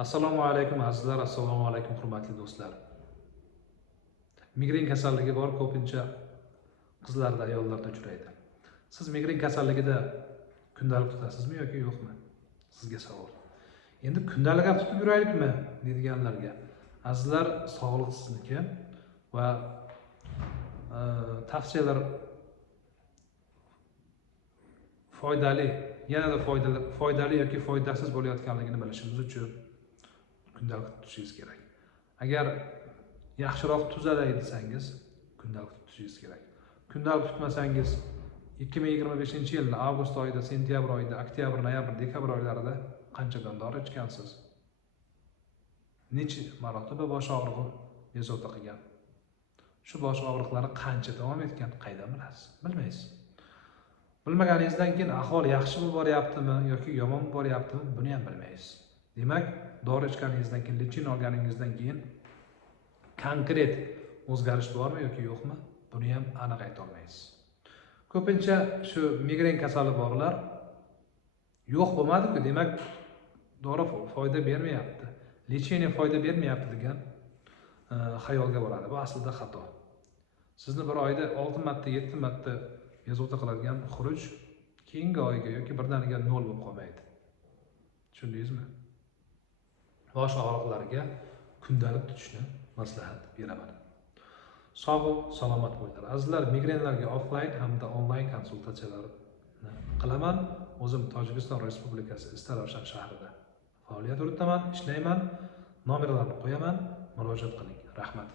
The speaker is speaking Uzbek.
Assalomu alaykum azizlar, assalomu alaykum hurmatli do'stlar. Migren kasalligi bor, ko'pincha qizlarda, ayollarda uchraydi. Siz migren kasalligida kundalik tutasizmi yoki yo'qmi? Sizga savol. Endi kundalik ham tutib yuraylikmi deydiganlarga. Azizlar, sog'liq sizniki va tavsiyalar foydali, yanada foydali yoki foydasiz bo'layotganligini bilishimiz uchun kundalik tutishingiz kerak. Agar yaxshiroq tuzalay desangiz, kundalik tutishingiz kerak. Kundalik tutmasangiz 2025-yil avgust oyida, sentyabr oyida, oktyabr, noyabr, dekabr oylarida qanchadan dori ichgansiz? Necha marotaba bosh og'rig'i bezovta qilgan? Shu bosh og'riqlari qancha davom etgan? Qaydan bilasiz? Bilmaysiz. Bilmaganingizdan keyin ahvol yaxshimi boryaptimi yoki yomon boryaptimi, buni ham bilmaysiz. Demak, dori ichganingizdan keyin, lechini olganingizdan keyin konkret o'zgarish bormi yoki yo'qmi, buni ham aniq ayta olmaysiz. Ko'pincha shu migren kasali borlar yo'q bo'lmadi-ku, demak dori foyda bermayapti, lechini foyda bermayapti degan xayolga boradi. Bu aslida xato. Sizni bir oyda 6 marta, 7 marta bezovta qiladigan xuruj keyingi oyga yoki birdaniga 0 bo'lib qolmaydi. Tushundingizmi? Bosh og'riqlariga kundalik tutishni maslahat beraman. Sog' salomat bo'linglar. Azizlar, migrenlarga offlayn hamda onlayn konsultatsiyalarni qilaman. O'zim Tojikiston Respublikasi Istaravshan shahrida faoliyat yuritaman, ishlayman. Nomerlarni qo'yaman, murojaat qiling. Rahmat.